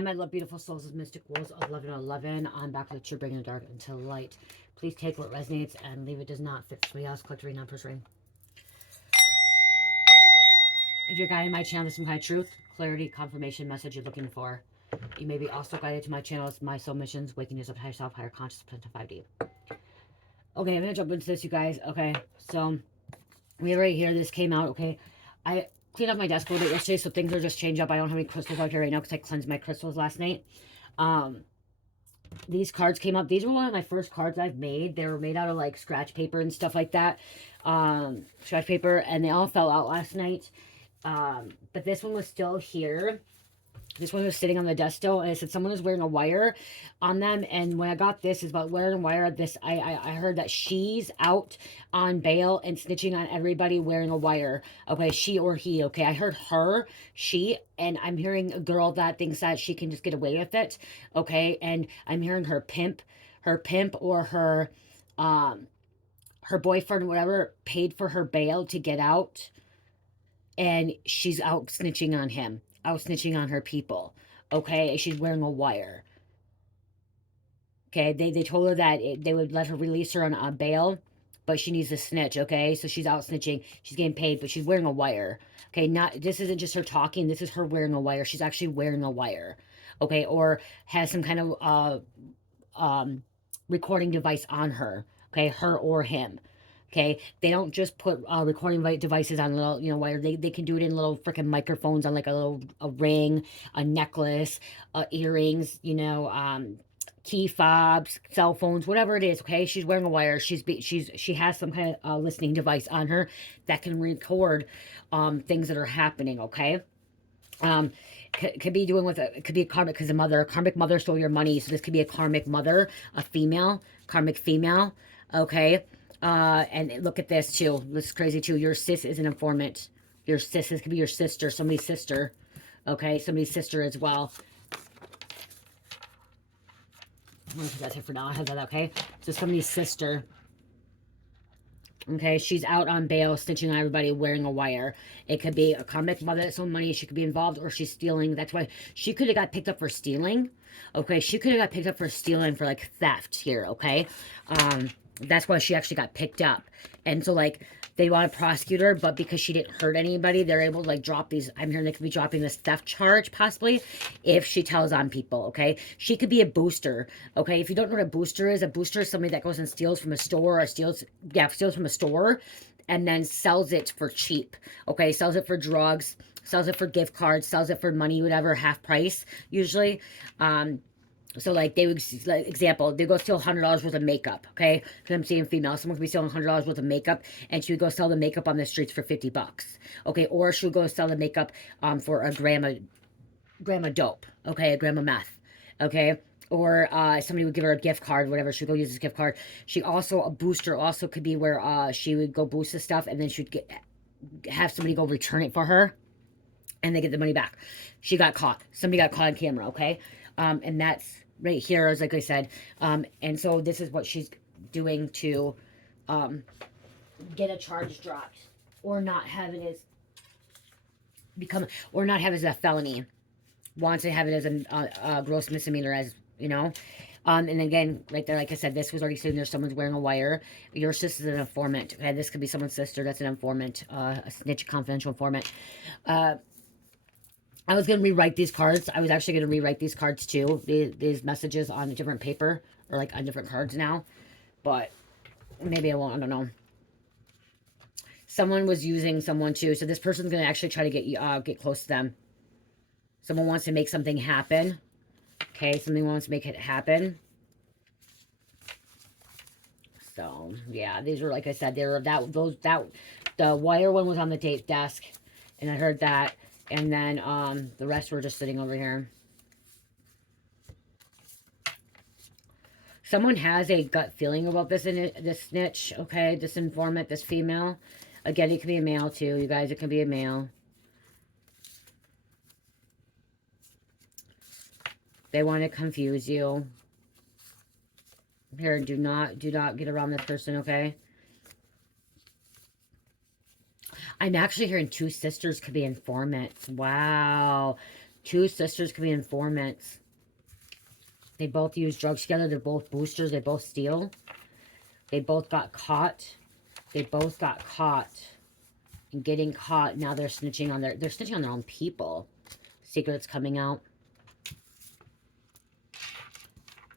Hi, my love, beautiful souls of Mystic Wolves 1111. I'm back with you, bringing the dark into light. Please take what resonates and leave it does not fit somebody else. Collect reading, non-first reading. If you're guided my channel to some kind of truth, clarity, confirmation, message you're looking for, you may be also guided to my channels, My Soul Missions, Waking Yourself to Higher Self, Higher Consciousness, to 5D. Okay, I'm going to jump into this, you guys. Okay, so we right here, this came out, okay. I cleaned up my desk a little bit yesterday, so things are just changed up. I don't have any crystals out here right now because I cleansed my crystals last night. These cards came up. These were one of my first cards I've made. They were made out of like scratch paper and stuff like that. Scratch paper, and they all fell out last night. But this one was still here. This one was sitting on the desk still, and it said someone was wearing a wire on them. And when I got this, is about wearing a wire. This I heard that she's out on bail and snitching on everybody wearing a wire. Okay, she or he. Okay, I heard her, she, and I'm hearing a girl that thinks that she can just get away with it. Okay, and I'm hearing her pimp, or her boyfriend, whatever, paid for her bail to get out, and she's out snitching on him. Out snitching on her people. Okay, she's wearing a wire. Okay, they told her that they would let her release her on bail, but she needs to snitch. Okay, so she's out snitching. She's getting paid, but she's wearing a wire. Okay, this isn't just her talking. This is her wearing a wire. She's actually wearing a wire. Okay, or has some kind of recording device on her. Okay, her or him. Okay, they don't just put recording devices on little, wire. They can do it in little freaking microphones on like a ring, a necklace, earrings, key fobs, cell phones, whatever it is. Okay, she's wearing a wire. She has some kind of listening device on her that can record things that are happening. Okay, could be doing with it could be a karmic, because a karmic mother stole your money. So this could be a karmic mother, a female, karmic female. Okay. And look at this too. This is crazy too. Your sis is an informant. Your sis, this could be your sister, somebody's sister. Okay, somebody's sister as well. That's it for now. I have that. Okay, so somebody's sister. Okay, she's out on bail, snitching on everybody, wearing a wire. It could be a karmic mother that stole money. She could be involved, or she's stealing. That's why she could have got picked up for stealing. Okay, she could have got picked up for stealing, for like theft here. Okay, that's why she actually got picked up. And so like they want to prosecute her, but because she didn't hurt anybody, they're able to like drop these. I'm hearing they could be dropping this theft charge possibly if she tells on people. Okay, she could be a booster. Okay, if you don't know what a booster is somebody that goes and steals from a store, or steals from a store and then sells it for cheap. Okay, sells it for drugs, sells it for gift cards, sells it for money, whatever, half price usually. So like they would, like example, they go steal $100 worth of makeup. Okay, because I'm seeing female. Someone could be stealing $100 worth of makeup, and she would go sell the makeup on the streets for $50. Okay, or she would go sell the makeup for a gram of dope. Okay, a gram of meth. Okay. Or somebody would give her a gift card, whatever. She would go use this gift card. She also, a booster also could be where she would go boost the stuff, and then she'd have somebody go return it for her, and they get the money back. She got caught. Somebody got caught on camera, okay? And that's right here, as like I said. And so this is what she's doing to get a charge dropped, or not have it as a felony. Wants to have it as a gross misdemeanor, as you know. And again, right there, like I said, this was already sitting there. Someone's wearing a wire. Your sister's an informant. Okay, this could be someone's sister. That's an informant, a snitch, confidential informant. I was going to rewrite these cards. I was actually going to rewrite these cards too. These messages on a different paper, or like on different cards now. But maybe I won't. I don't know. Someone was using someone too. So this person's going to actually try to get close to them. Someone wants to make something happen. Okay, something wants to make it happen. So yeah, these were, like I said, the wire one was on the tape desk, and I heard that. And then the rest were just sitting over here. Someone has a gut feeling about this snitch, okay? This informant, this female. Again, it could be a male too, you guys. It could be a male. They want to confuse you. Here, do not get around this person, okay? I'm actually hearing two sisters could be informants. Wow. Two sisters could be informants. They both use drugs together. They're both boosters. They both steal. They both got caught. They both got caught. And getting caught. Now they're snitching on they're snitching on their own people. Secrets coming out.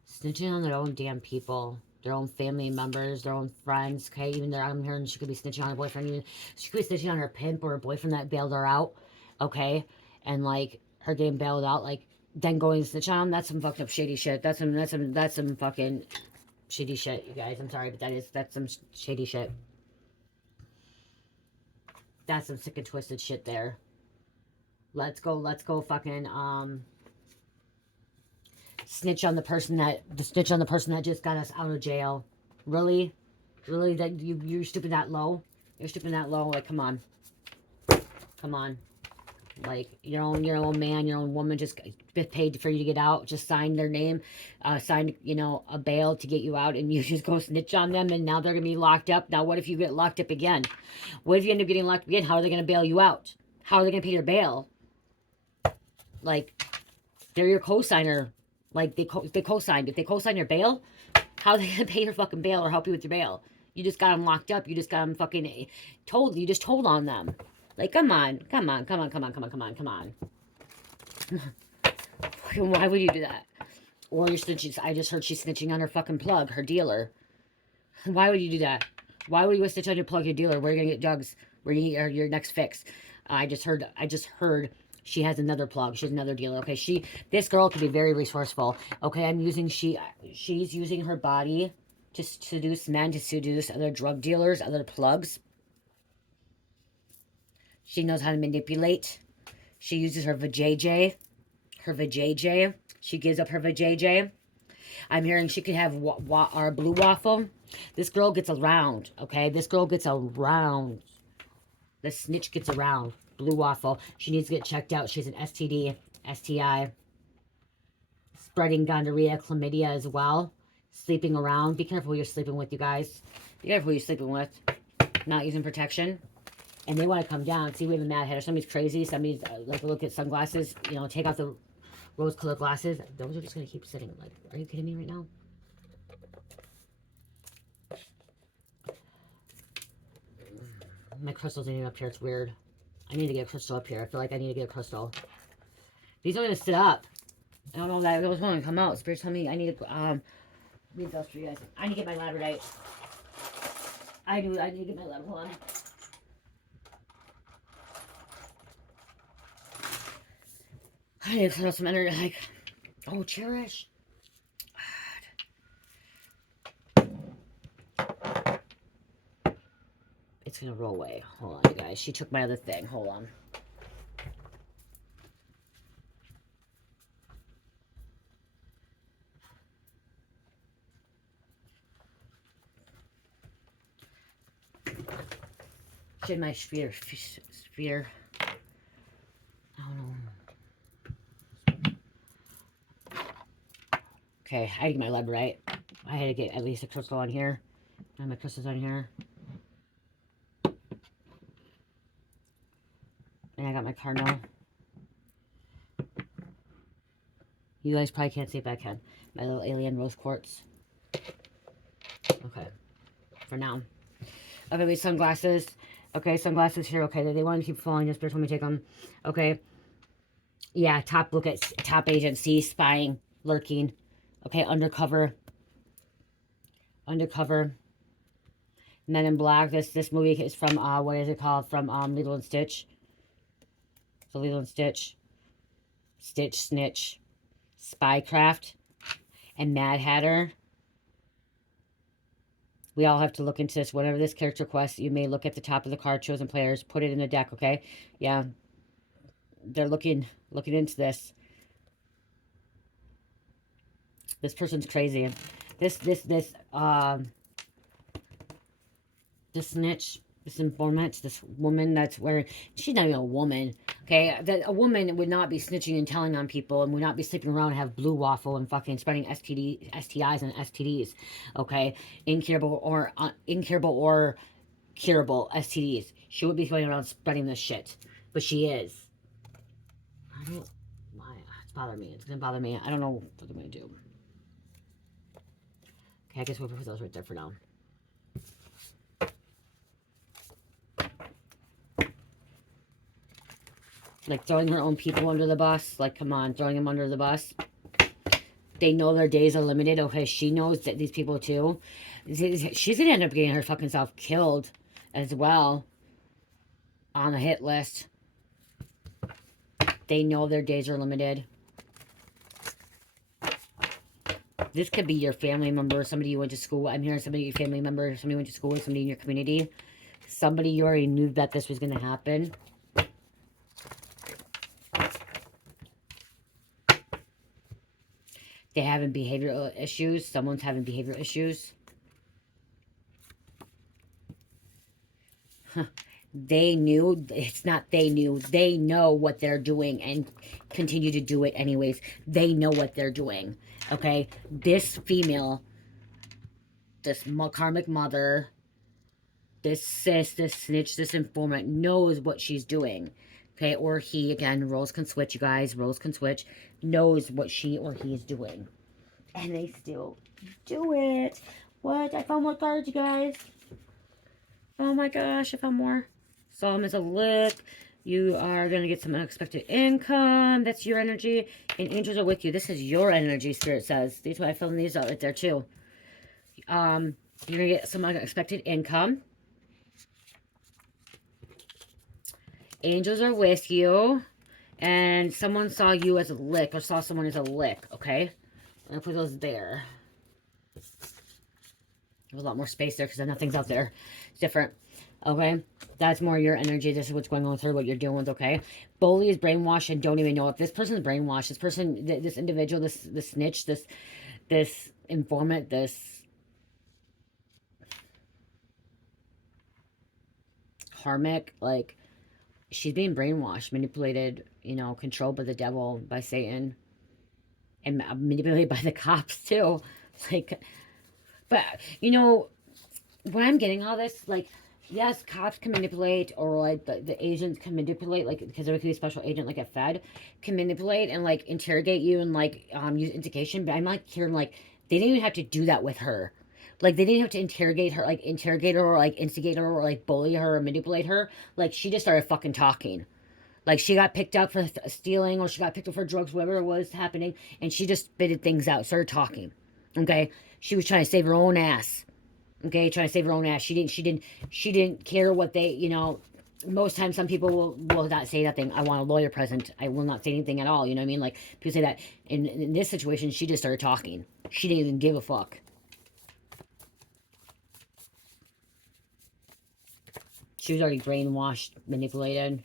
Snitching on their own damn people. Their own family members, their own friends. Okay, even though I'm hearing she could be snitching on her boyfriend. Even she could be snitching on her pimp or her boyfriend that bailed her out. Okay, and like her getting bailed out, like then going to snitch on them. That's some fucked up shady shit. That's some fucking shady shit, you guys. I'm sorry, but that's some shady shit. That's some sick and twisted shit there. Let's go fucking snitch on the person that just got us out of jail. Really? Really, that you're stooping that low? You're stooping that low? Like, come on. Come on. Like, your own man, your own woman just paid for you to get out, just signed their name, signed, you know, a bail to get you out, and you just go snitch on them, and now they're going to be locked up. Now, what if you get locked up again? What if you end up getting locked up again? How are they going to bail you out? How are they going to pay your bail? Like, they're your co-signer. Like, they co-signed. If they co-sign your bail, how are they going to pay your fucking bail or help you with your bail? You just got them locked up. You just got them fucking told. You just told on them. Like, come on. Why would you do that? Or you're snitching. I just heard she's snitching on her fucking plug, her dealer. Why would you do that? Why would you snitch on your plug, your dealer? Where are you going to get drugs? Where you get your next fix? I just heard she has another plug. She has another dealer. Okay, this girl could be very resourceful. Okay, she's using her body to seduce men, to seduce other drug dealers, other plugs. She knows how to manipulate. She uses her vajayjay. Her vajayjay. She gives up her vajayjay. I'm hearing she could have our blue waffle. This girl gets around, okay? This girl gets around. The snitch gets around. Blue waffle. She needs to get checked out. She's an STD, STI. Spreading gonorrhea, chlamydia as well. Sleeping around. Be careful who you're sleeping with, you guys. Be careful who you're sleeping with. Not using protection. And they want to come down. See, we have a mad head. Or somebody's crazy. Somebody's like, look at sunglasses. You know, take off the rose-colored glasses. Those are just going to keep sitting. Like, are you kidding me right now? My crystals ain't up here. It's weird. I need to get a crystal up here. I feel like I need to get a crystal. These are going to sit up. I don't know that those want to come out. Spirit tell me I need to read those for you guys. I need to get my labradorite. I need to get my labradorite. Hold on. I need to throw some energy, like, oh, cherish. God. It's gonna roll away. Hold on, you guys. She took my other thing. Hold on. She had my sphere. I don't know. Okay, I had to get my lead right. I had to get at least a crystal on here. And my crystals on here. And I got my cardinal. You guys probably can't see it, but I can. My little alien rose quartz. Okay. For now. Okay, these sunglasses. Okay, sunglasses here. Okay, they want to keep falling. Just told me to take them. Okay. Yeah, look at top agency, spying, lurking. Okay, undercover. Men in Black. This movie is from, what is it called? From Lilo and Stitch. So Lilo and Stitch. Stitch, Snitch. Spycraft. And Mad Hatter. We all have to look into this. Whatever this character quest, you may look at the top of the card, chosen players. Put it in the deck, okay? Yeah. They're looking into this. This person's crazy. This snitch, this informant, this woman that's wearing, she's not even a woman, okay? That a woman would not be snitching and telling on people and would not be sleeping around and have blue waffle and fucking spreading STIs and STDs, okay? Incurable or curable STDs. She would be going around spreading this shit, but she is. bother me. It's gonna bother me. I don't know what I'm gonna do. Okay, I guess we'll put those right there for now. Like throwing her own people under the bus. Like, come on, throwing them under the bus. They know their days are limited. Okay, she knows that these people too. She's gonna end up getting her fucking self killed as well. On the hit list. They know their days are limited. This could be your family member, somebody you went to school. I'm hearing somebody, your family member, somebody you went to school with, somebody in your community. Somebody you already knew that this was going to happen. They're having behavioral issues. Someone's having behavioral issues. They knew. It's not they knew. They know what they're doing and continue to do it anyways. They know what they're doing. Okay? This female, this karmic mother, this sis, this snitch, this informant knows what she's doing. Okay? Or he, again, roles can switch, you guys. Roles can switch. Knows what she or he is doing. And they still do it. What? I found more cards, you guys. Oh my gosh, I found more. Psalm is a lip. You are going to get some unexpected income. That's your energy. And angels are with you. This is your energy, Spirit says. That's why I filled these out right there, too. You're going to get some unexpected income. Angels are with you. And someone saw you as a lick. Or saw someone as a lick, okay? I'm going to put those there. There's a lot more space there because nothing's out there. It's different. Okay, that's more your energy. This is what's going on with her, what you're dealing with, okay? Bully is brainwashed and don't even know it. This person's brainwashed. This person, this individual, this snitch, this informant, this karmic, like, she's being brainwashed, manipulated, you know, controlled by the devil, by Satan, and manipulated by the cops, too. Like, but, you know, when I'm getting all this, like, yes, cops can manipulate, or like the agents can manipulate, like, because there could be a special agent like a Fed can manipulate and like interrogate you and like use indication. But I'm like hearing like they didn't even have to do that with her. Like they didn't have to interrogate her or like instigate her or like bully her or manipulate her. Like she just started fucking talking. Like she got picked up for stealing or she got picked up for drugs, whatever it was happening, and she just spitted things out, started talking. Okay, she was trying to save her own ass. Okay, trying to save her own ass. She didn't care what they, you know, most times some people will not say nothing. I want a lawyer present. I will not say anything at all. You know what I mean? Like, people say that. In this situation, she just started talking. She didn't even give a fuck. She was already brainwashed, manipulated.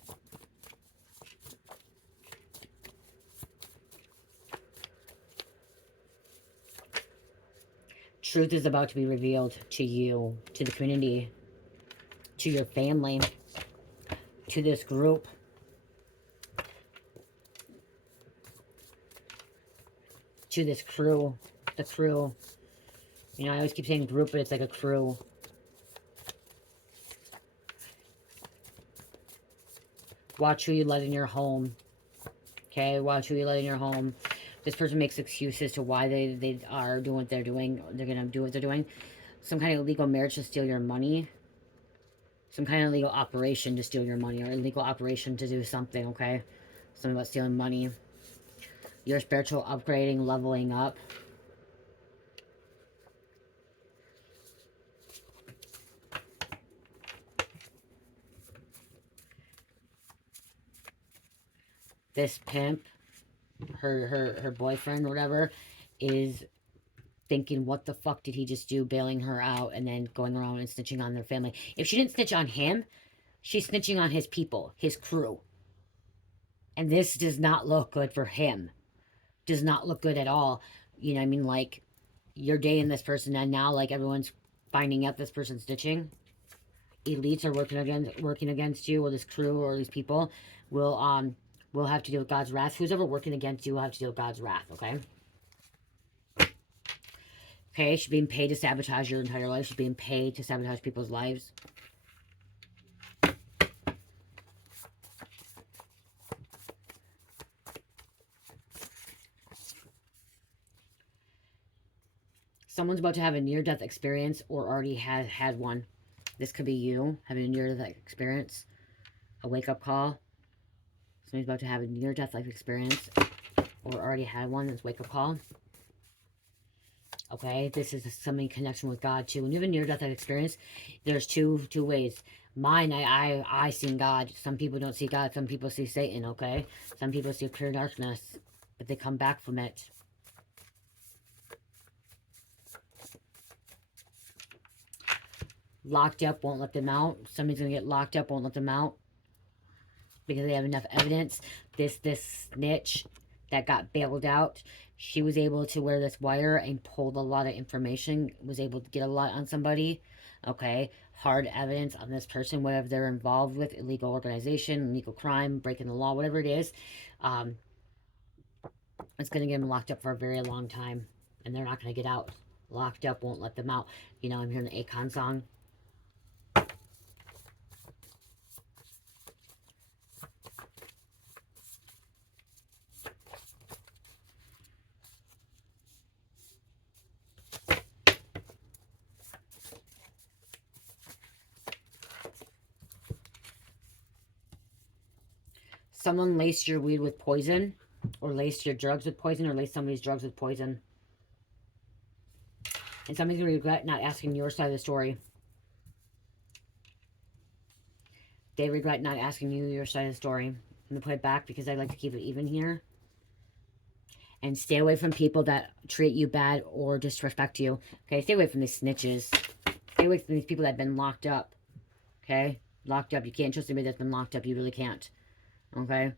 Truth is about to be revealed to you, to the community, to your family, to this group. To this crew, the crew. You know, I always keep saying group, but it's like a crew. Watch who you let in your home. Okay, watch who you let in your home. This person makes excuses to why they are doing what they're doing. They're going to do what they're doing. Some kind of illegal marriage to steal your money. Some kind of illegal operation to steal your money. Or illegal operation to do something, okay? Something about stealing money. Your spiritual upgrading, leveling up. This pimp, her boyfriend or whatever, is thinking, what the fuck did he just do, bailing her out and then going around and snitching on their family. If she didn't snitch on him, she's snitching on his people, his crew. And this does not look good for him. Does not look good at all. You know what I mean? Like, you're dating this person and now, like, everyone's finding out this person's snitching. Elites are working against you, or this crew or these people will have to deal with God's wrath. Who's ever working against you will have to deal with God's wrath, okay? Okay, she's being paid to sabotage your entire life. She's being paid to sabotage people's lives. Someone's about to have a near-death experience or already has had one. This could be you having a near-death experience, a wake-up call. Somebody's about to have a near-death life experience or already had one. That's wake-up call. Okay, this is something connection with God too. When you have a near-death experience, there's two ways. Mine, I seen God. Some people don't see God. Some people see Satan. Okay, some people see pure darkness, but they come back from it. Locked up, won't let them out. Somebody's gonna get locked up, won't let them out because they have enough evidence. This snitch that got bailed out, she was able to wear this wire and pulled a lot of information, was able to get a lot on somebody. Okay, hard evidence on this person, whatever they're involved with, illegal organization, illegal crime, breaking the law, whatever it is. It's going to get them locked up for a very long time, and they're not going to get out. Locked up, won't let them out. You know, I'm hearing the Akon song. Someone laced your weed with poison, or laced your drugs with poison, or laced somebody's drugs with poison. And somebody's going to regret not asking your side of the story. They regret not asking you your side of the story. I'm going to put it back because I like to keep it even here. And stay away from people that treat you bad or disrespect you. Okay, stay away from these snitches. Stay away from these people that have been locked up. Okay, locked up. You can't trust anybody that's been locked up. You really can't. Okay.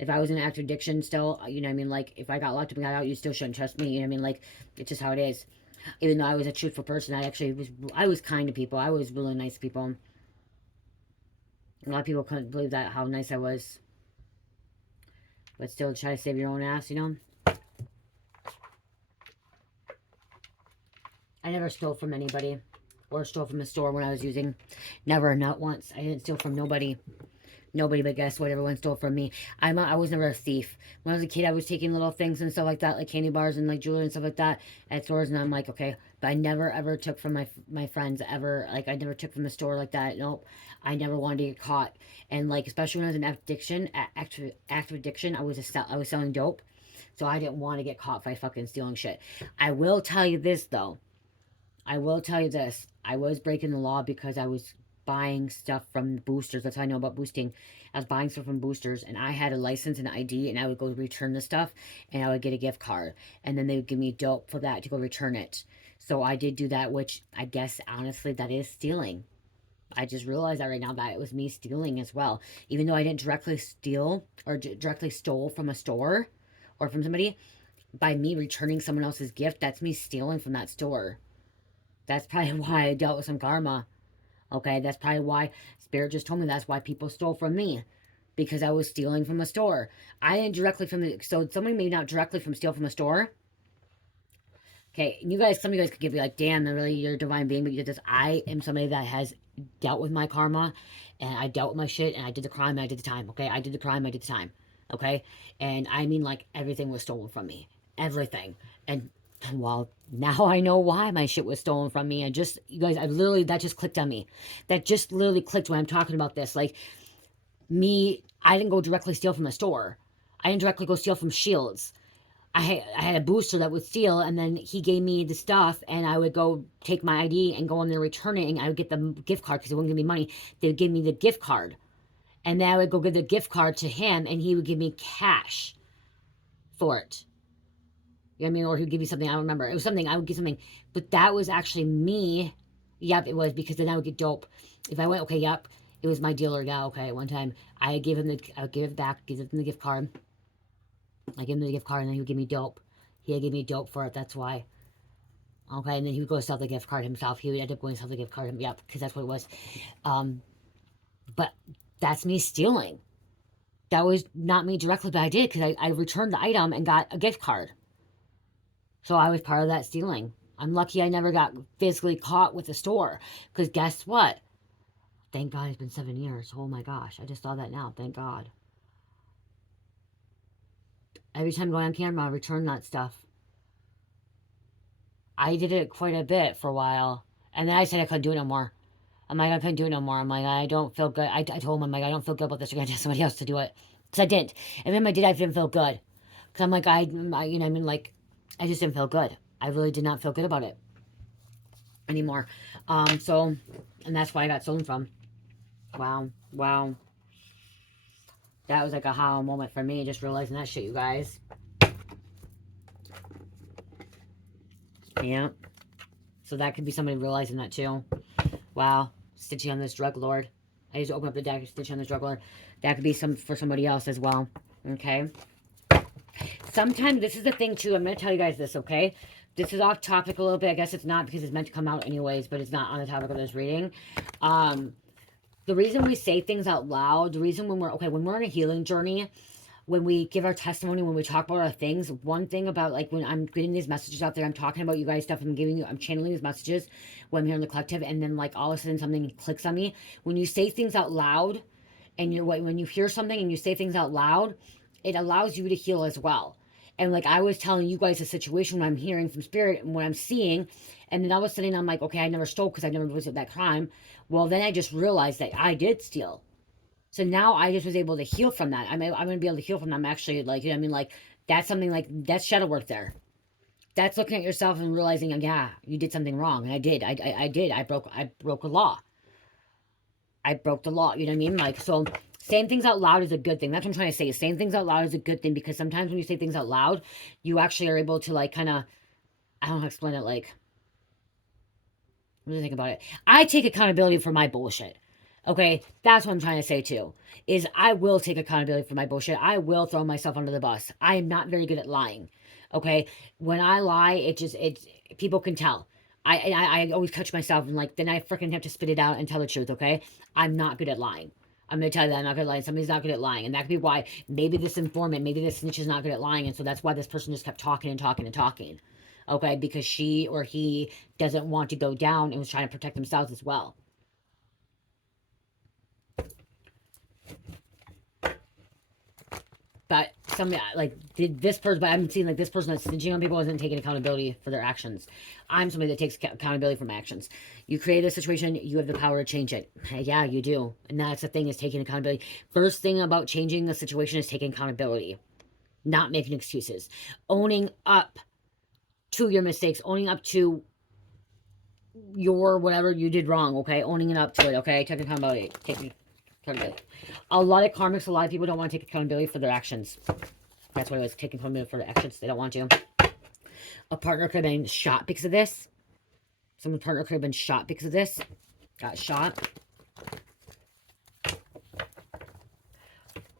If I was in active addiction still, you know what I mean? Like, if I got locked up and got out, you still shouldn't trust me. You know what I mean? Like, it's just how it is. Even though I was a truthful person, I was kind to people. I was really nice to people. A lot of people couldn't believe that, how nice I was. But still try to save your own ass, you know? I never stole from anybody. Or stole from a store when I was using. Never, not once. I didn't steal from nobody. Nobody, but guess what? Everyone stole from me. I was never a thief. When I was a kid, I was taking little things and stuff like that, like candy bars and like jewelry and stuff like that at stores, and I'm like, okay. But I never ever took from my friends ever. Like, I never took from the store like that. Nope. I never wanted to get caught. And like, especially when I was in active addiction, I was selling dope, so I didn't want to get caught by fucking stealing shit. I will tell you this though. I will tell you this. I was breaking the law because I was buying stuff from boosters. That's how I know about boosting. I was buying stuff from boosters, and I had a license and ID, and I would go return the stuff, and I would get a gift card, and then they would give me dope for that to go return it. So I did do that, which I guess honestly that is stealing. I just realized that right now, that it was me stealing as well. Even though I didn't directly steal or directly stole from a store or from somebody, by me returning someone else's gift, that's me stealing from that store. That's probably why I dealt with some karma. Okay, that's probably why Spirit just told me that's why people stole from me. Because I was stealing from a store. I didn't directly from the... So somebody may not directly steal from a store. Okay, you guys, some of you guys could give me like, damn, really, you're a divine being, but you did this. I am somebody that has dealt with my karma, and I dealt with my shit, and I did the crime, and I did the time, okay? I did the crime, I did the time, okay? And I mean, like, everything was stolen from me. Everything. And, well, now I know why my shit was stolen from me. And just, you guys, that just clicked on me. That just literally clicked when I'm talking about this. Like, I didn't go directly steal from a store. I didn't directly go steal from Shields. I had a booster that would steal, and then he gave me the stuff, and I would go take my ID and go in there returning. I would get the gift card because they wouldn't give me money. They would give me the gift card, and then I would go give the gift card to him, and he would give me cash for it. You know what I mean? Or he would give me something. I don't remember. It was something. I would get something. But that was actually me. Yep, it was, because then I would get dope. If I went, okay, yep, it was my dealer. Yeah, okay. One time, I would give it back, give him the gift card. I gave him the gift card, and then he would give me dope. He would give me dope for it. That's why. Okay, and then he would go sell the gift card himself. He would end up going to sell the gift card. Yep, because that's what it was. But that's me stealing. That was not me directly, but I did, because I returned the item and got a gift card. So I was part of that stealing. I'm lucky I never got physically caught with the store. Because guess what? Thank God it's been 7 years. Oh my gosh. I just saw that now. Thank God. Every time I go on camera, I return that stuff. I did it quite a bit for a while. And then I said I couldn't do it no more. I'm like, I couldn't do it no more. I'm like, I don't feel good. I told him, I'm like, I don't feel good about this. You're going to have somebody else to do it. Because I didn't. And then I did, I didn't feel good. Because I'm like, you know, I mean, like, I just didn't feel good. I really did not feel good about it anymore. So, and that's why I got stolen from. Wow. Wow. That was like a aha moment for me, just realizing that shit, you guys. Yeah. So that could be somebody realizing that too. Wow. Stitching on this drug lord. I just open up the deck, stitching on this drug lord. That could be for somebody else as well. Okay. Sometimes this is the thing too. I'm going to tell you guys this, okay? This is off topic a little bit. I guess it's not because it's meant to come out anyways, but it's not on the topic of this reading. The reason we say things out loud, the reason when we're on a healing journey, when we give our testimony, when we talk about our things, one thing about, like, when I'm getting these messages out there, I'm talking about you guys stuff, I'm channeling these messages when I'm here in the collective, and then, like, all of a sudden something clicks on me. When you say things out loud, and when you hear something and you say things out loud, it allows you to heal as well. And, like, I was telling you guys a situation when I'm hearing from spirit and what I'm seeing, and then all of a sudden I'm like, okay, I never stole because I never was at that crime. Well, then I just realized that I did steal. So now I just was able to heal from that. I'm going to be able to heal from that. I'm actually, like, you know what I mean? Like, that's something, like, that's shadow work there. That's looking at yourself and realizing, yeah, you did something wrong. And I did. I did. I broke a law. I broke the law. You know what I mean? Like, so saying things out loud is a good thing. That's what I'm trying to say. Saying things out loud is a good thing, because sometimes when you say things out loud, you actually are able to, like, kind of, I don't know how to explain it. Like, what do you think about it? I take accountability for my bullshit. Okay, that's what I'm trying to say too, is I will take accountability for my bullshit. I will throw myself under the bus. I am not very good at lying. Okay, when I lie, it's people can tell. I always catch myself, and, like, then I freaking have to spit it out and tell the truth. Okay, I'm not good at lying. I'm gonna tell you that I'm not good at lying. Somebody's not good at lying, and that could be why maybe this informant, maybe this snitch is not good at lying, and so that's why this person just kept talking and talking and talking. Okay, because she or he doesn't want to go down and was trying to protect themselves as well. But somebody, like, this person, but I'm seeing, like, this person that's snitching on people isn't taking accountability for their actions. I'm somebody that takes accountability for my actions. You create a situation, you have the power to change it. Yeah, you do. And that's the thing, is taking accountability. First thing about changing the situation is taking accountability. Not making excuses. Owning up to your mistakes. Owning up to your whatever you did wrong, okay? Owning it up to it, okay? Take accountability. Take accountability. A lot of karmics, a lot of people don't want to take accountability for their actions. That's what it was, taking accountability for their actions. They don't want to. A partner could have been shot because of this. Someone's partner could have been shot because of this. Got shot.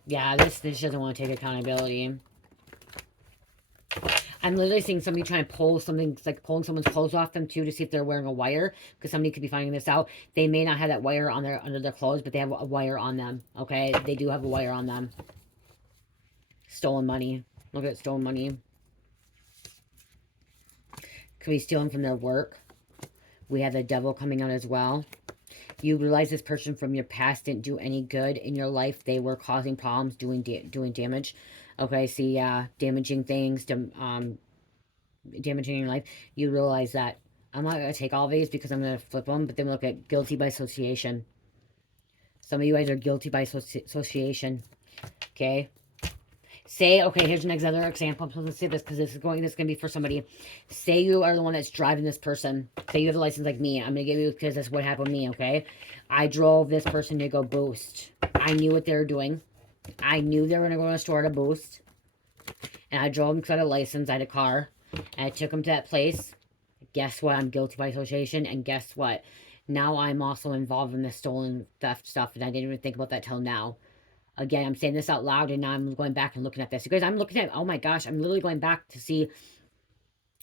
Yeah, this doesn't want to take accountability. I'm literally seeing somebody trying to pull something, like pulling someone's clothes off them too, to see if they're wearing a wire, because somebody could be finding this out. They may not have that wire on under their clothes, but they have a wire on them. Okay, they do have a wire on them. Stolen money. Look at stolen money. Could be stealing from their work. We have the devil coming out as well. You realize this person from your past didn't do any good in your life. They were causing problems, doing damage. Okay, see, damaging things, damaging your life. You realize that I'm not going to take all these because I'm going to flip them, but then look at guilty by association. Some of you guys are guilty by association. Okay. Say, okay, here's an other example. Let's see this, because this is going to be for somebody. Say you are the one that's driving this person. Say you have a license like me. I'm going to give you, because that's what happened to me, okay? I drove this person to go boost. I knew what they were doing. I knew they were going to go to a store to boost. And I drove them because I had a license. I had a car. And I took them to that place. Guess what? I'm guilty by association. And guess what? Now I'm also involved in this stolen theft stuff. And I didn't even think about that till now. Again, I'm saying this out loud, and now I'm going back and looking at this. You guys, I'm looking at, oh my gosh, I'm literally going back to see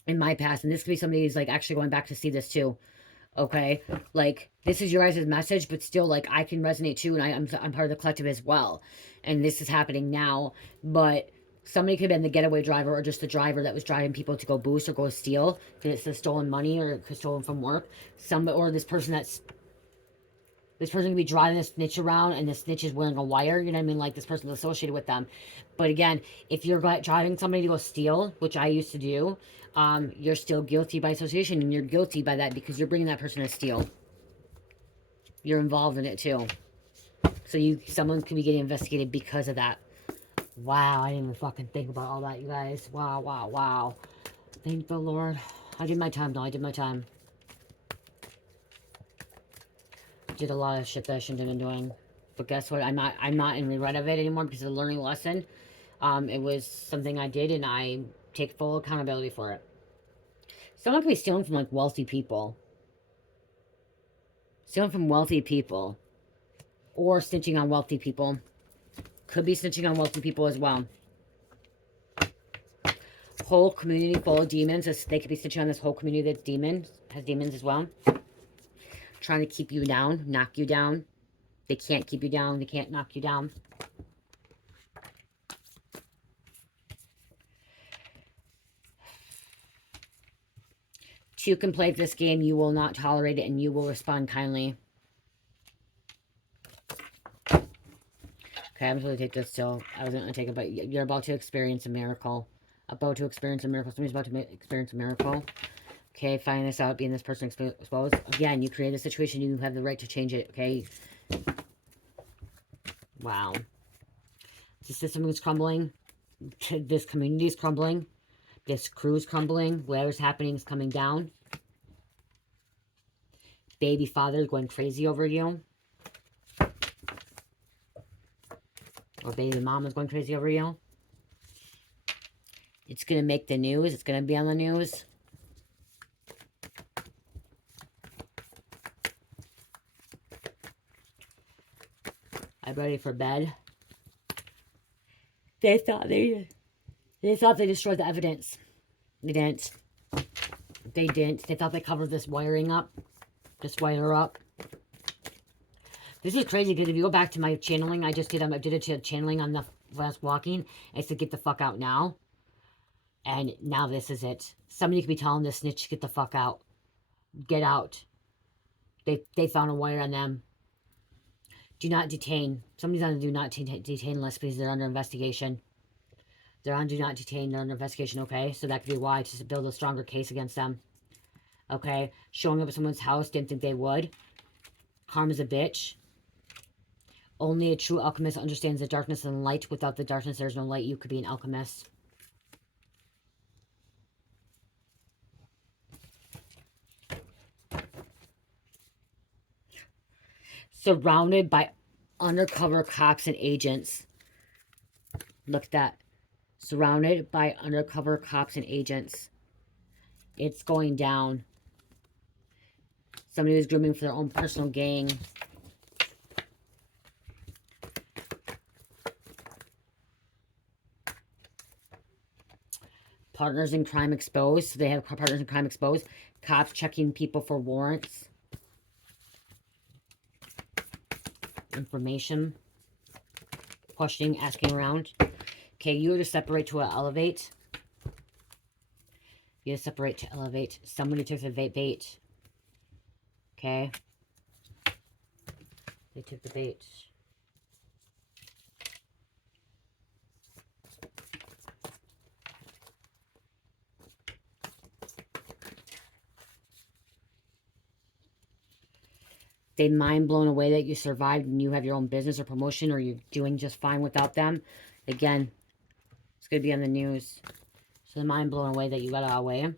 in my past. And this could be somebody who's, like, actually going back to see this too. Okay? Like, this is your guys' message, but still, like, I can resonate too. And I'm part of the collective as well. And this is happening now. But somebody could have been the getaway driver, or just the driver that was driving people to go boost or go steal. Because it's the stolen money or stolen from work. Or this person that's This person could be driving a snitch around and the snitch is wearing a wire. You know what I mean? Like this person's associated with them. But again, if you're driving somebody to go steal, which I used to do, you're still guilty by association, and you're guilty by that because you're bringing that person to steal. You're involved in it too. So someone could be getting investigated because of that. Wow, I didn't even fucking think about all that, you guys. Wow, wow, wow. Thank the Lord. I did my time, though. I did my time. Did a lot of shit that I shouldn't have been doing. But guess what? I'm not in regret of it anymore because of the learning lesson. It was something I did, and I take full accountability for it. Someone could be stealing from, like, wealthy people. Stealing from wealthy people. Or snitching on wealthy people. Could be snitching on wealthy people as well. Whole community full of demons. They could be snitching on this whole community that's has demons as well. Trying to keep you down, knock you down. They can't keep you down. They can't knock you down. You can play this game, you will not tolerate it, and you will respond kindly. Okay, I'm just going to take this still. I wasn't going to take it, but you're about to experience a miracle. About to experience a miracle. Somebody's about to experience a miracle. Okay, finding this out, being this person exposed. Again, you create a situation, you have the right to change it, okay? Wow. This system is crumbling. This community is crumbling. This crew is crumbling. Whatever's happening is coming down. Baby father is going crazy over you. Or baby mom is going crazy over you. It's going to make the news. It's going to be on the news. I'm ready for bed. They thought they destroyed the evidence. They didn't. They didn't. They thought they covered this wiring up. This wire up. This is crazy because if you go back to my channeling, I did a channeling on when I was walking. I said, get the fuck out now. And now this is it. Somebody could be telling this snitch, get the fuck out. Get out. They found a wire on them. Do not detain. Somebody's on the do not detain list because they're under investigation. They're on do not detain. They're under investigation, okay? So that could be why, just to build a stronger case against them. Okay? Showing up at someone's house, didn't think they would. Karma's a bitch. Only a true alchemist understands the darkness and light. Without the darkness, there's no light. You could be an alchemist. Surrounded by undercover cops and agents. Look at that. Surrounded by undercover cops and agents. It's going down. Somebody who's grooming for their own personal gain. Partners in crime exposed. So they have partners in crime exposed. Cops checking people for warrants. Information. Questioning, asking around. Okay, you have to separate to elevate. You have to separate to elevate. Somebody took the bait. Okay. They took the bait. They mind blown away that you survived and you have your own business or promotion, or you're doing just fine without them. Again, it's going to be on the news. So they're mind blown away that you got away.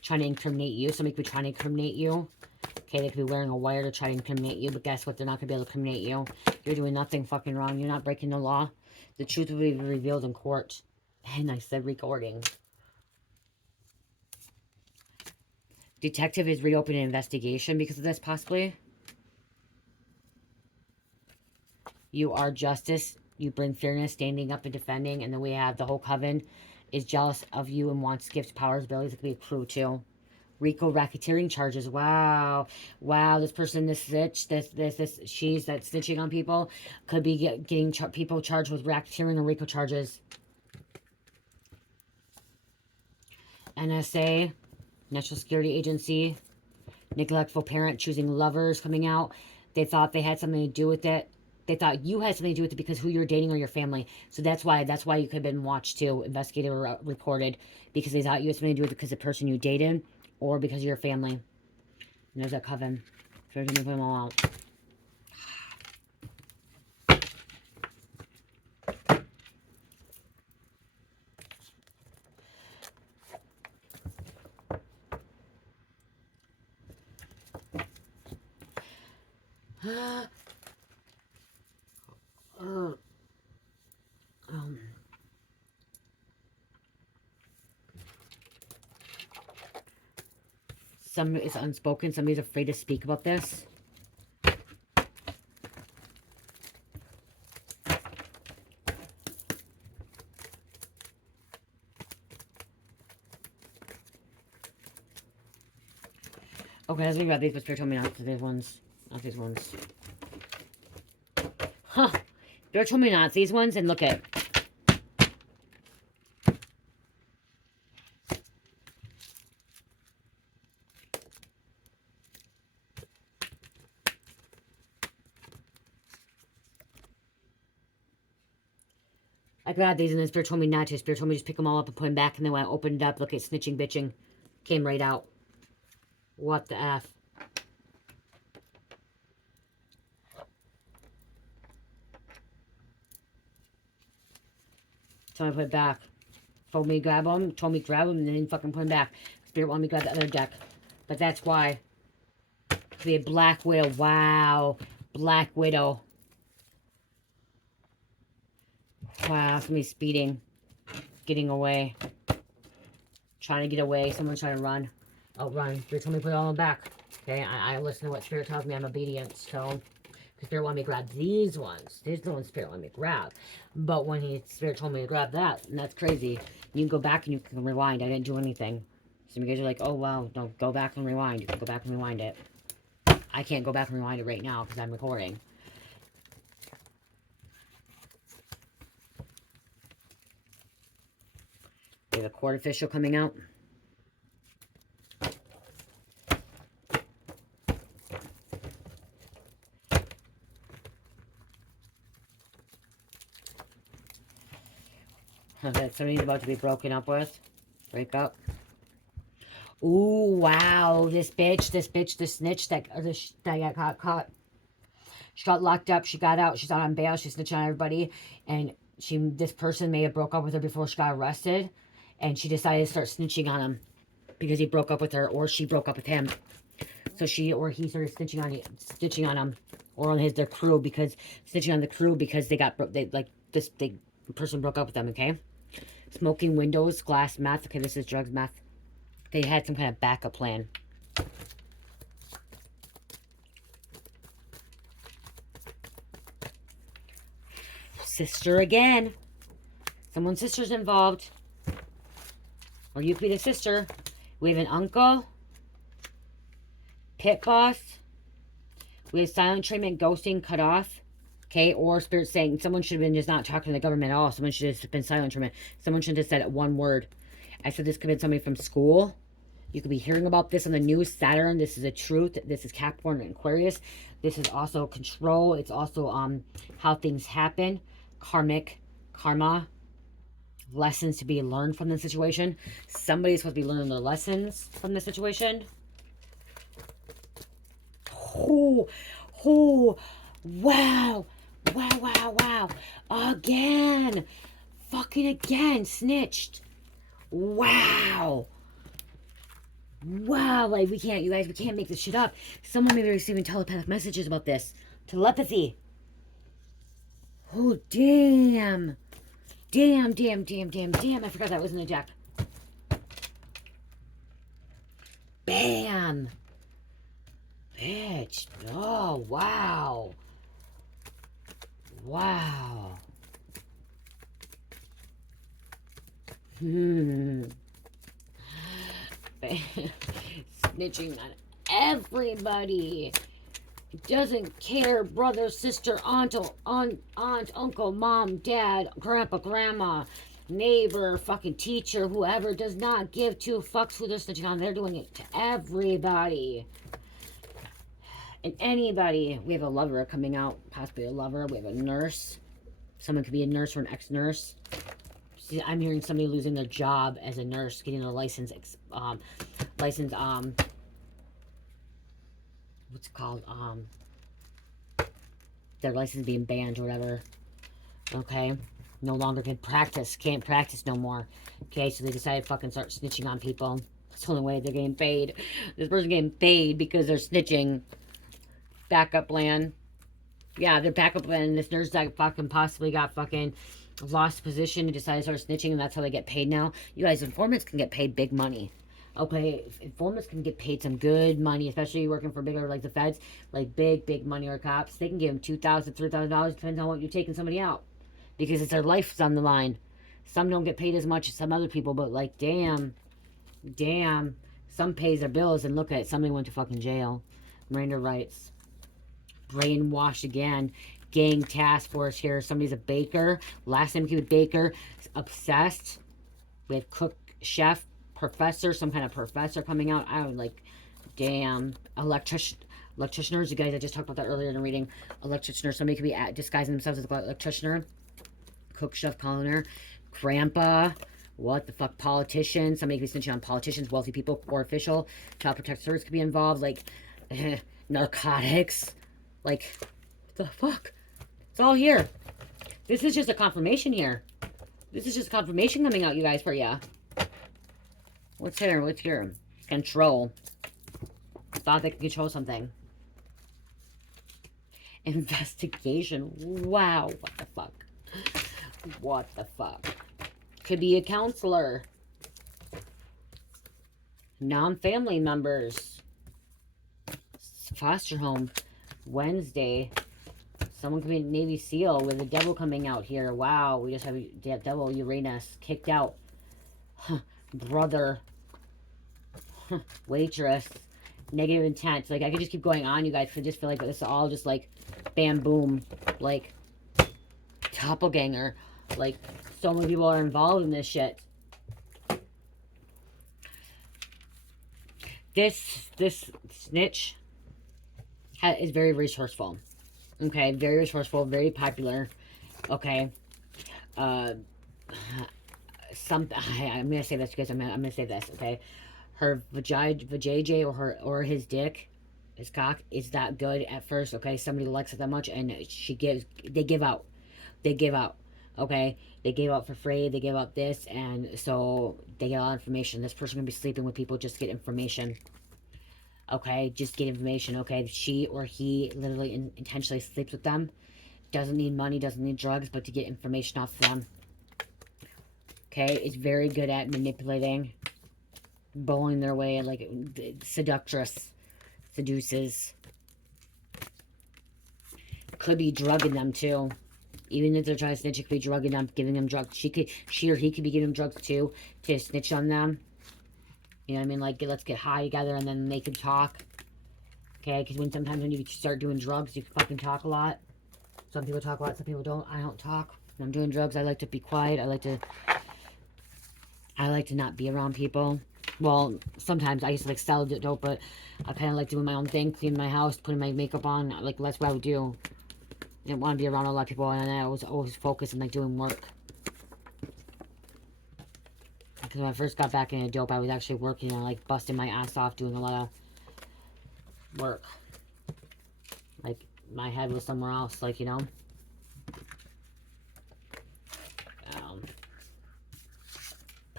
Trying to incriminate you. Somebody could be trying to incriminate you. Okay, they could be wearing a wire to try to incriminate you, but guess what? They're not going to be able to incriminate you. You're doing nothing fucking wrong. You're not breaking the law. The truth will be revealed in court. And I said recording. Detective is reopening an investigation because of this, possibly. You are justice. You bring fairness, standing up and defending. And then we have the whole coven is jealous of you and wants gifts, powers, abilities. It could be a crew, too. RICO racketeering charges. Wow. Wow, this person, this snitch, she's that snitching on people, could be getting people charged with racketeering and RICO charges. NSA, National Security Agency, Neglectful parent choosing lovers coming out. They thought they had something to do with it. They thought you had something to do with it because who you're dating or your family. So that's why you could have been watched too, investigated or reported, because they thought you had something to do with it because of the person you dated or because of your family. And there's that coven. So I'm going to put them all out. Some is unspoken. Somebody's afraid to speak about this. Okay, let's think about these, but Spirit told me not these ones. Not these ones. Huh. Spirit told me not these ones, and look at. I grabbed these and then Spirit told me not to. Spirit told me just pick them all up and put them back. And then when I opened it up, look at snitching, bitching. Came right out. What the F? Told me to put it back. Told me to grab them. Told me to grab them and then didn't fucking put them back. Spirit wanted me to grab the other deck. But that's why. To be a Black Widow. Wow. Black Widow. Wow, somebody's speeding. Getting away. Trying to get away. Someone's trying to run. Outrun. Spirit told me to put it all back. Okay, I listen to what Spirit tells me. I'm obedient. So, Spirit wanted me to grab these ones. These are the ones Spirit wanted me to grab. But when Spirit told me to grab that, and that's crazy. You can go back and you can rewind. I didn't do anything. Some of you guys are like, oh, wow, no, go back and rewind. You can go back and rewind it. I can't go back and rewind it right now because I'm recording. We have a court official coming out. That somebody's about to be broken up with. Break up. Ooh, wow. This bitch, the snitch that got caught. She got locked up. She got out. She's out on bail. She's snitching on everybody. And this person may have broke up with her before she got arrested. And she decided to start snitching on him because he broke up with her or she broke up with him. So he started snitching on him or on their crew because snitching on the crew because the person broke up with them. Okay, smoking windows, glass, meth. Okay, this is drugs, meth. They had some kind of backup plan. Sister again. Someone's sister's involved. Or you could be the sister. We have an uncle. Pit boss. We have silent treatment, ghosting, cut off. Okay, or Spirit saying someone should have been just not talking to the government at all. Someone should have been silent treatment. Someone should have said one word. I said this could have been somebody from school. You could be hearing about this on the news. Saturn, this is a truth. This is Capricorn and Aquarius. This is also control. It's also how things happen. Karmic, karma. Lessons to be learned from the situation. Somebody's supposed to be learning their lessons from the situation. Oh, wow. Wow. Again. Fucking again. Snitched. Wow. Like, you guys, we can't make this shit up. Someone may be receiving telepathic messages about this. Telepathy. Oh, damn. Damn. I forgot that was in the deck. Bam. Bitch. Oh, wow. Snitching on everybody. Doesn't care, brother, sister, aunt, uncle, mom, dad, grandpa, grandma, neighbor, fucking teacher, whoever. Does not give two fucks who they're snitching on. They're doing it to everybody. And anybody, we have a lover coming out, possibly a lover. We have a nurse. Someone could be a nurse or an ex-nurse. I'm hearing somebody losing their job as a nurse, getting their license, what's it called? Their license being banned or whatever. Okay? No longer can practice. Can't practice no more. Okay, so they decided to fucking start snitching on people. That's the only way they're getting paid. This person getting paid because they're snitching. Backup plan. Yeah, their backup plan. This nurse that fucking possibly got fucking lost position and decided to start snitching, and that's how they get paid now. You guys, informants can get paid big money. Okay, informants can get paid some good money, especially working for bigger, like the feds, like big money, or cops. They can give them $2,000, $3,000, depends on what you're taking somebody out, because it's their life's on the line. Some don't get paid as much as some other people, but like, damn, some pays their bills, and look at it, somebody went to fucking jail. Miranda writes, brainwashed again. Gang task force here. Somebody's a baker. Last name could be Baker. Obsessed. We have cook, chef, professor, some kind of professor coming out. I don't like, damn. Electricianers. You guys, I just talked about that earlier in the reading. Electricianer. Somebody could be disguising themselves as an electricianer. Cook, chef, coroner. Grandpa. What the fuck? Politician. Somebody could be snitching on politicians, wealthy people, or official. Child protective service could be involved. Like, narcotics. Like, the fuck? It's all here. This is just a confirmation here. This is just confirmation coming out, you guys, for ya. What's here? What's here? Control. Thought they could control something. Investigation. Wow. What the fuck? What the fuck? Could be a counselor. Non-family members. Foster home. Wednesday. Someone could be a Navy SEAL with the devil coming out here. Wow, we just have devil Uranus kicked out. Huh. Brother. Huh. Waitress. Negative intent. Like, I could just keep going on, you guys. I just feel like this is all just like bam, boom. Like, doppelganger. Like, so many people are involved in this shit. This snitch is very resourceful. Okay, very resourceful, very popular. Okay. I'm gonna say this because I'm gonna say this, okay? Her vajayjay or his dick, his cock, is that good at first, okay? Somebody likes it that much, and they give out. Okay? They give out for free, they give out this, and so they get a lot of information. This person gonna be sleeping with people just to get information. Okay, just get information. Okay, she or he literally intentionally sleeps with them. Doesn't need money, doesn't need drugs, but to get information off them. Okay, it's very good at manipulating, bowling their way, like seductress, seduces. Could be drugging them too. Even if they're trying to snitch, it could be drugging them, giving them drugs. She or he could be giving them drugs too to snitch on them. You know what I mean? Like, let's get high together and then they can talk. Okay? Because sometimes when you start doing drugs, you can fucking talk a lot. Some people talk a lot, some people don't. I don't talk. When I'm doing drugs, I like to be quiet. I like to not be around people. Well, sometimes I used to like sell dope, but I kind of like doing my own thing, cleaning my house, putting my makeup on. Like, that's what I would do. I didn't want to be around a lot of people, and I was always focused on like doing work. Because when I first got back into dope, I was actually working and like busting my ass off doing a lot of work. Like, my head was somewhere else, like, you know.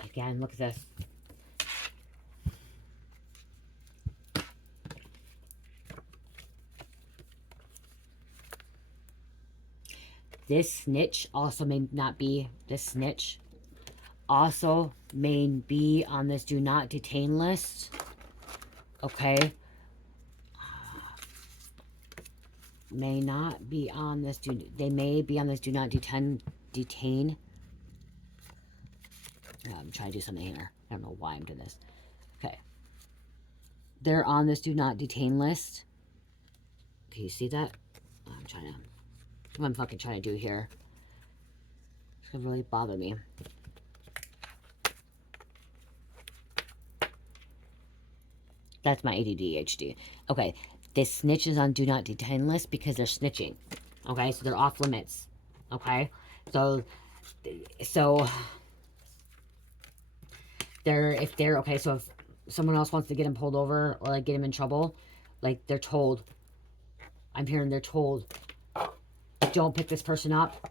Again, look at this. This snitch also may not be, this snitch also may be on this do not detain list. Okay. May not be on this, they may be on this do not detain. I'm trying to do something here. I don't know why I'm doing this. Okay. They're on this do not detain list. Can you see that? What I'm fucking trying to do here. It's gonna really bother me. That's my ADD, ADHD. Okay. This snitch is on do not detain list because they're snitching. Okay, so they're off limits. Okay, so if someone else wants to get him pulled over or like get him in trouble, like they're told, I'm hearing they're told, don't pick this person up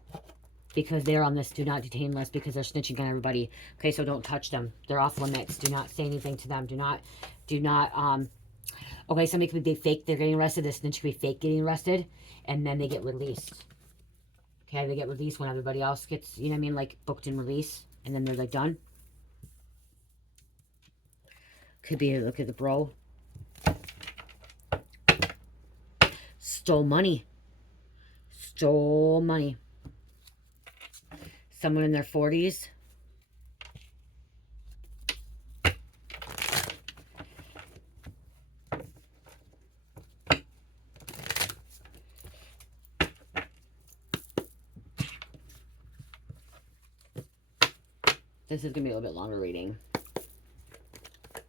because they're on this do not detain list because they're snitching on everybody. Okay, so don't touch them. They're off limits. Do not say anything to them. Do not, okay, somebody could be fake, they're getting arrested. The snitch could be fake getting arrested, and then they get released. Okay, they get released when everybody else gets, you know what I mean, like booked and release, and then they're like done. Could be, look at the bro. Stole money. Stole money. Someone in their 40s. This is going to be a little bit longer reading. I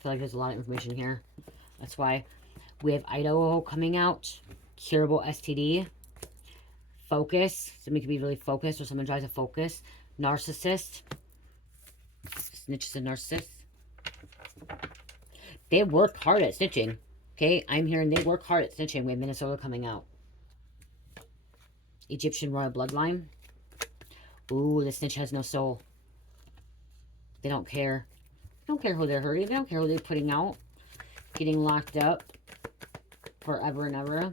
feel like there's a lot of information here. That's why we have Idaho coming out. Curable STD. Focus. Somebody could be really focused or someone tries to focus. Narcissist. Snitch is a narcissist. They work hard at snitching. Okay, I'm hearing they work hard at snitching. We have Minnesota coming out. Egyptian royal bloodline. Ooh, the snitch has no soul. They don't care. They don't care who they're hurting. They don't care who they're putting out. Getting locked up forever and ever.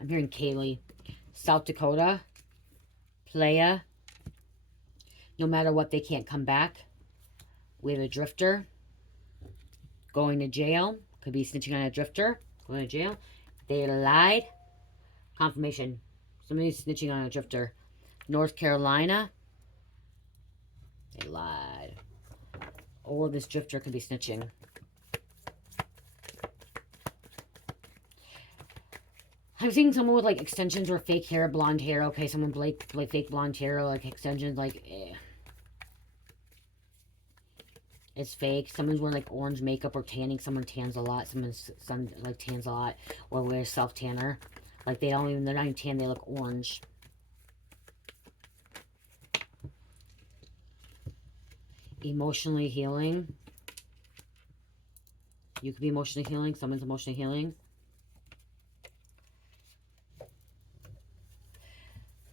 I'm hearing Kaylee. South Dakota. Playa. No matter what, they can't come back. We have a drifter. Going to jail. Could be snitching on a drifter. Going to jail. They lied. Confirmation. Somebody's snitching on a drifter. North Carolina. They lied. Or this drifter could be snitching. I'm seeing someone with like extensions or fake hair, blonde hair. Okay, someone like fake blonde hair, like extensions, like it's fake. Someone's wearing like orange makeup or tanning. Someone tans a lot. Some like tans a lot or wears self tanner. Like they're not even tan. They look orange. Emotionally healing. You could be emotionally healing. Someone's emotionally healing.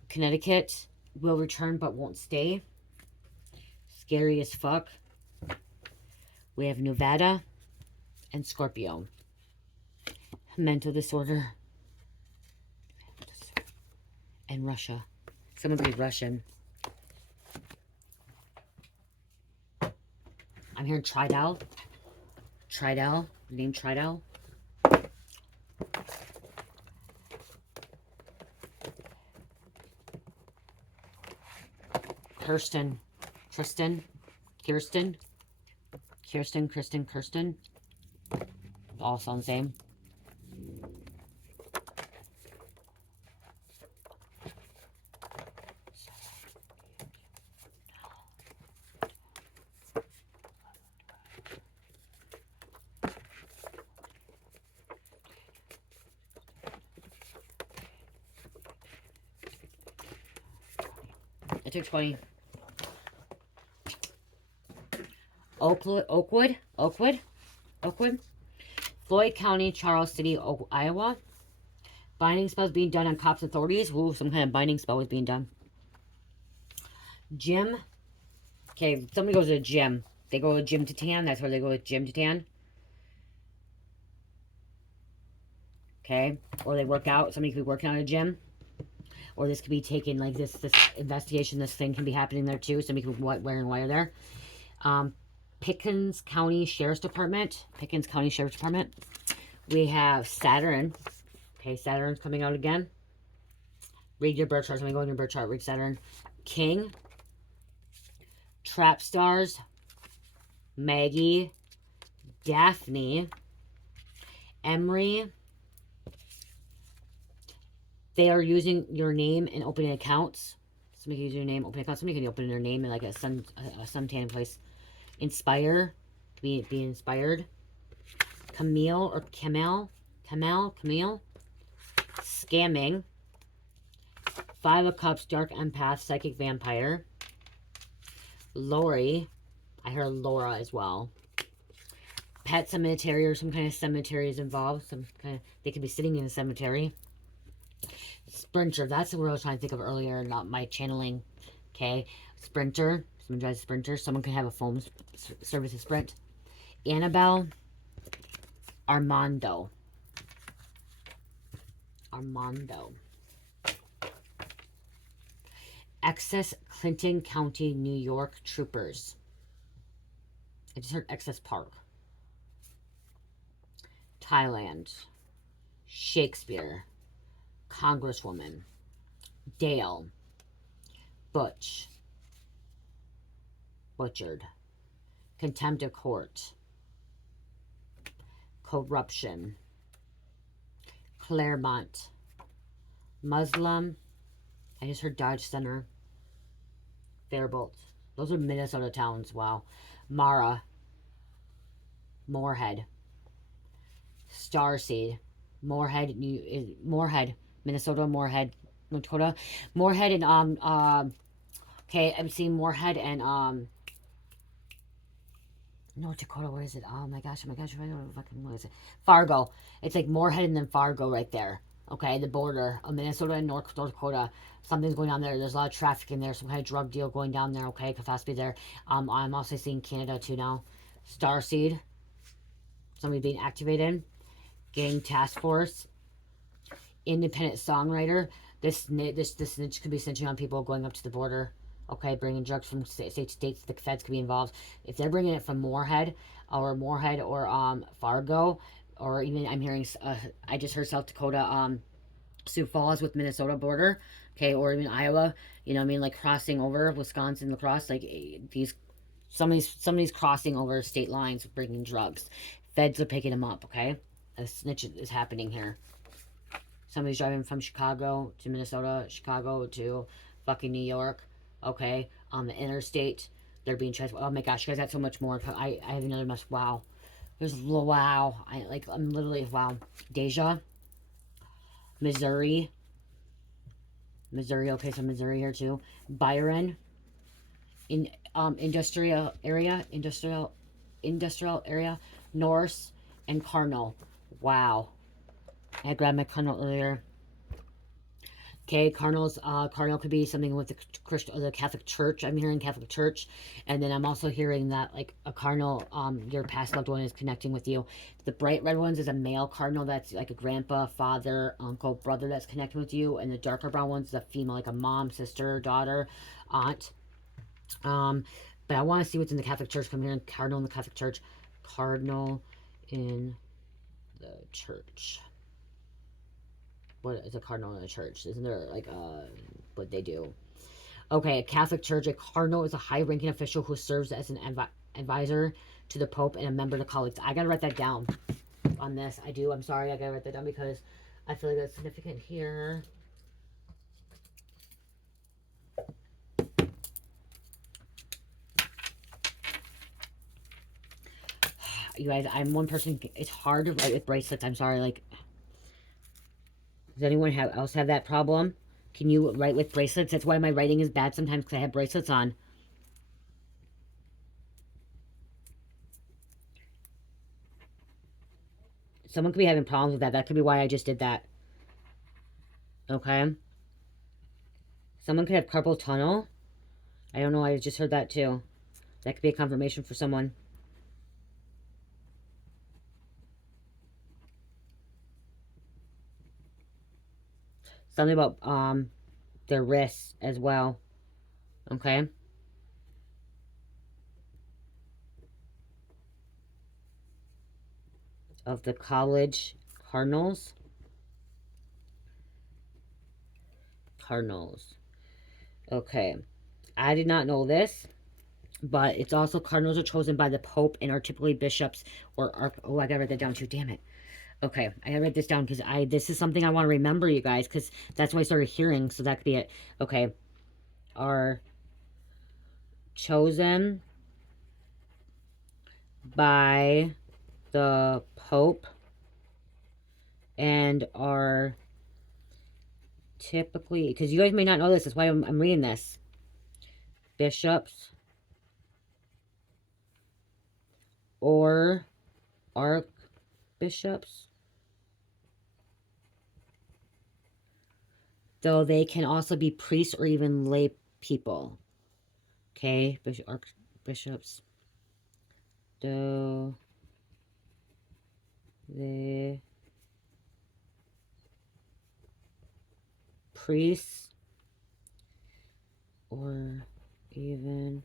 Connecticut will return but won't stay. Scary as fuck. We have Nevada and Scorpio. Mental disorder. And Russia. Someone could be Russian. I'm hearing Tridal. Tridal. Name Tridal. Kirsten. Kristen. Kirsten. Kirsten. Kristen. Kirsten. All sound the same. I took 20. Oakwood. Floyd County, Charles City, Iowa. Binding spells being done on cops authorities. Ooh, some kind of binding spell was being done. Gym. Okay, somebody goes to a gym. They go to gym to tan. That's where they go with gym to tan. Okay, or they work out. Somebody could be working out at a gym. Or this could be taken, like this investigation, this thing can be happening there too. Somebody could be wearing wire there. Pickens County Sheriff's Department. Pickens County Sheriff's Department. We have Saturn. Okay, Saturn's coming out again. Read your birth chart. Somebody go in your birth chart. Read Saturn. King. Trap Stars. Maggie. Daphne. Emery. They are using your name and opening accounts. Somebody can use your name, open accounts. Somebody can open their name in like a suntan place. Inspire. Be inspired. Camille. Scamming. 5 of Cups, dark empath, psychic vampire. Lori. I heard Laura as well. Pet cemetery, or some kind of cemetery is involved. Some kind of, they could be sitting in a cemetery. Sprinter. That's the word I was trying to think of earlier, not my channeling. Okay. Sprinter. Someone drives a Sprinter. Someone could have a phone service a Sprint. Annabelle. Armando. Excess Clinton County, New York troopers. I just heard Excess Park. Thailand. Shakespeare. Congresswoman. Dale. Butch. Butchered. Contempt of court. Corruption. Claremont. Muslim. I just heard Dodge Center. Faribault. Those are Minnesota towns. Wow. Mara. Moorhead. Starseed. Moorhead, Minnesota. Moorhead, North Dakota. Moorhead and okay, I'm seeing Moorhead and North Dakota. Where is it? Oh my gosh! I don't know fucking what is it? Fargo. It's like Moorhead and then Fargo right there. Okay, the border of Minnesota and North Dakota. Something's going on there. There's a lot of traffic in there. Some kind of drug deal going down there. Okay, could possibly be there. I'm also seeing Canada too now. Starseed. Somebody being activated. Gang task force. Independent songwriter. This snitch could be snitching on people going up to the border. Okay, bringing drugs from state to states. The feds could be involved. If they're bringing it from Moorhead or Fargo, or even I'm hearing, I just heard South Dakota, Sioux Falls with Minnesota border. Okay, or even Iowa. You know what I mean? Like crossing over Wisconsin, La Crosse. Like somebody's crossing over state lines bringing drugs. Feds are picking them up. Okay, a snitch is happening here. Somebody's driving from Chicago to Minnesota, Chicago to fucking New York. Okay, on the interstate, they're being transported. Oh my gosh, you guys had so much more. I have another mess. Wow, there's wow. I'm literally wow. Deja, Missouri. Okay, so Missouri here too. Byron, in industrial area, Norse, and Cardinal. Wow, I grabbed my Cardinal earlier. Okay, Cardinal could be something with the Catholic Church. I'm hearing Catholic Church. And then I'm also hearing that, like, a Cardinal, your past loved one is connecting with you. The bright red ones is a male Cardinal that's like a grandpa, father, uncle, brother that's connecting with you. And the darker brown ones is a female, like a mom, sister, daughter, aunt. But I want to see what's in the Catholic Church. I'm hearing Cardinal in the Catholic Church. Cardinal in the church. What is a cardinal in a church? Isn't there like what they do? Okay, a Catholic church. A cardinal is a high-ranking official who serves as an advisor to the Pope and a member of the colleagues. I gotta write that down on this. I do. I'm sorry. I gotta write that down because I feel like that's significant here. You guys, I'm one person. It's hard to write with bracelets. I'm sorry. Like, does anyone else have that problem? Can you write with bracelets? That's why my writing is bad sometimes, because I have bracelets on. Someone could be having problems with that. That could be why I just did that. Okay. Someone could have carpal tunnel. I don't know. I just heard that too. That could be a confirmation for someone. Something about their wrists as well. Okay. Of the college Cardinals. Okay. I did not know this, but it's also Cardinals are chosen by the Pope and are typically bishops or oh, I gotta write that down too. Damn it. Okay, I gotta write this down because this is something I want to remember, you guys, because that's what I started hearing, so that could be it. Okay. Are chosen by the Pope and are typically, because you guys may not know this, that's why I'm reading this. Bishops or archbishops, though they can also be priests or even lay people. Okay, archbishops, though they priests or even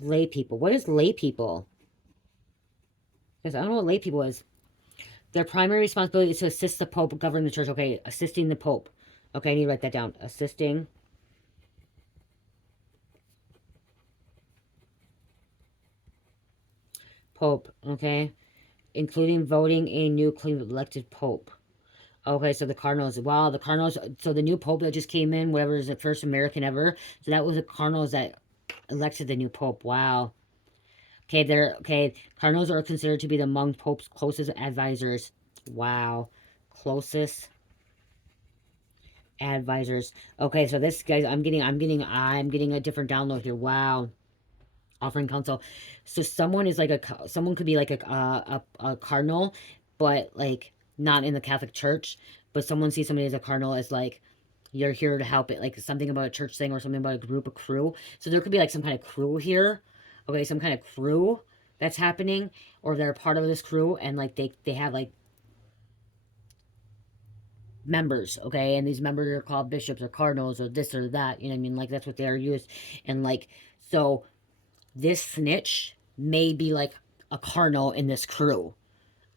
lay people. What is lay people? Because I don't know what lay people is. Their primary responsibility is to assist the Pope govern the church. Okay, assisting the Pope. Okay, I need to write that down. Assisting Pope. Okay, including voting a new clean elected Pope. Okay, so the Cardinals. Wow, the Cardinals. So the new Pope that just came in, whatever is the first American ever. So that was the Cardinals that elected the new Pope. Wow. Okay, Cardinals are considered to be among Pope's closest advisors. Wow. Closest advisors. Okay, so this guys, I'm getting a different download here. Wow. Offering counsel. So someone is like someone could be like a cardinal, but like not in the Catholic Church. But someone sees somebody as a cardinal as like, you're here to help it, like something about a church thing or something about a group, a crew. So there could be like some kind of crew here. Okay, some kind of crew that's happening, or they're part of this crew, and like they have like members, okay, and these members are called bishops or cardinals or this or that, you know what I mean? Like that's what they are used. And like, so this snitch may be like a cardinal in this crew,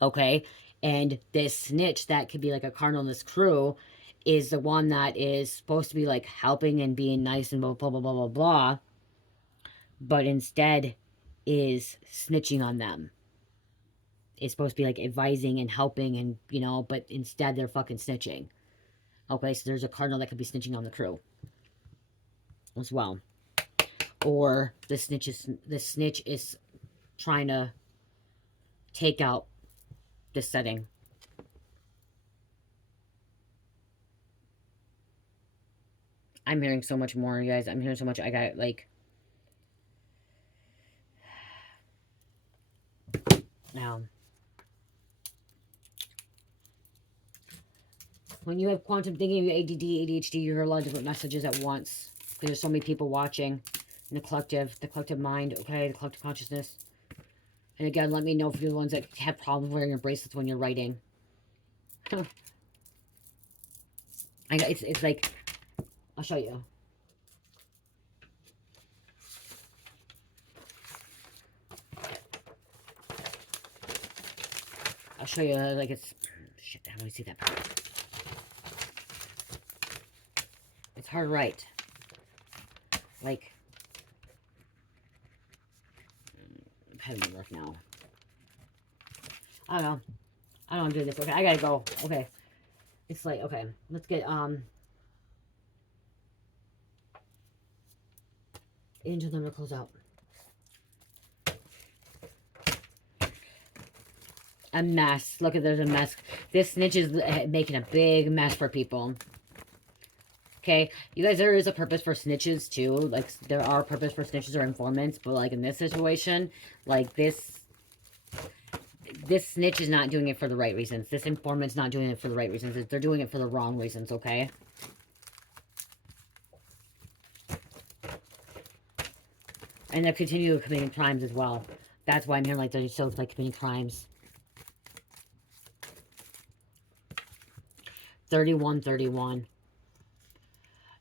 okay? And this snitch that could be like a cardinal in this crew is the one that is supposed to be like helping and being nice and blah blah blah blah blah blah, but instead is snitching on them. It's supposed to be like advising and helping and, you know, but instead they're fucking snitching. Okay, so there's a cardinal that could be snitching on the crew as well. Or the snitch is trying to take out this setting. I'm hearing so much more, you guys. I'm hearing so much. I got like now. When you have quantum thinking, you ADD, ADHD, you hear a lot of different messages at once. There's so many people watching in the collective mind, okay, the collective consciousness. And again, let me know if you're the ones that have problems wearing your bracelets when you're writing. It's like, I'll show you. I'll show you, like, it's, shit, I don't want to see that part. It's hard to write. Like, pen doesn't work now. I don't know. I don't want to do this. Okay, I gotta go. Okay. It's like, okay, let's get, angel number close out. A mess. Look at, there's a mess. This snitch is making a big mess for people. Okay, you guys, there is a purpose for snitches too. Like, there are purpose for snitches or informants, but like in this situation, like this snitch is not doing it for the right reasons. This informant's not doing it for the right reasons. They're doing it for the wrong reasons, okay? And they're continuing committing crimes as well. That's why I'm hearing like they're still like committing crimes. 3131.